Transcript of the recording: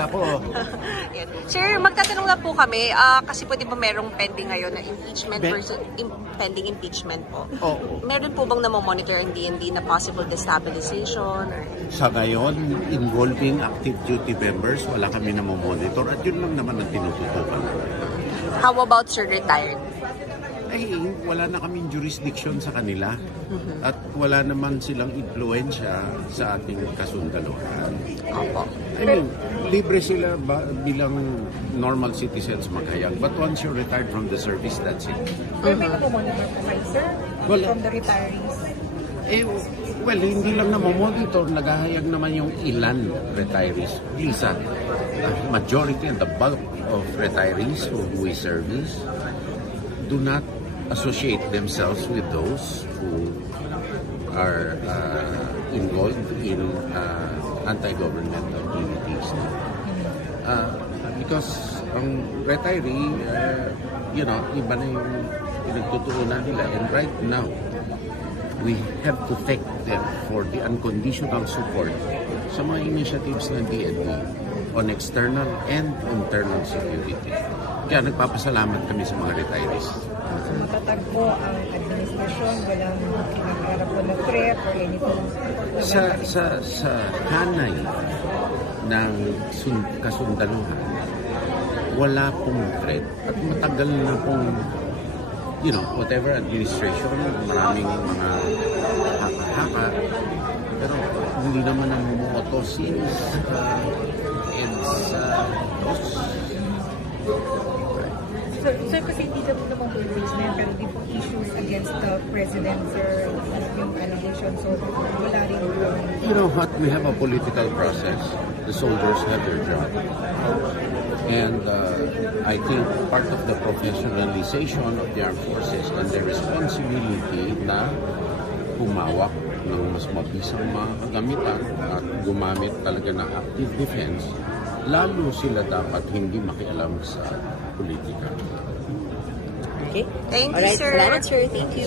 Akala ko, Yan. Sir, magtatanong lang po kami, kasi po di ba merong pending ngayon na impeachment versus pending impeachment po. oo. Meron po bang namomonitor ang DND na possible destabilization? Or... Sa ngayon, involving active duty members, wala kami na monitor at yun lang naman ang tinututukan. How about sir retired? Ay, wala na kaming jurisdiction sa kanila at wala naman silang impluensya sa ating kasundaluhan. Opo. I mean, libre sila bilang normal citizens maghayag. But once you're retired from the service, that's it. Pero may napomonitor po kayo, sir? Wala. From the retirees? Well, hindi lang monitor, naghahayag naman yung ilan retirees. Lisa, the majority and the bulk of retirees who we service do not associate themselves with those who are involved in anti-governmental activities. Because ang retiree, iba na yung pinagtutuunan nila. And right now, we have to thank them for the unconditional support sa mga initiatives ng DND on external and internal security. Kaya nagpapasalamat kami sa mga retirees. Matatag po ang administrasyon, walang kinakarap po na threat or anything. Sa hanay ng kasundaluhan, wala pong threat. At matagal na pong, whatever administration, maraming mga haka-haka, pero hindi naman ang moto since Sir, kasi hindi naman po yung basement, pero di po issues against the president, sir, as yung allegation. So, wala rin po. You know what? We have a political process. The soldiers have their job. And I think part of the professionalization of the armed forces and the responsibility na humawak ng mas mabisang mga kagamitan at gumamit talaga ng active defense, lalo sila dapat hindi makialam sa politika. Okay. Thank you, Alright, sir. salamat, sir. Thank you.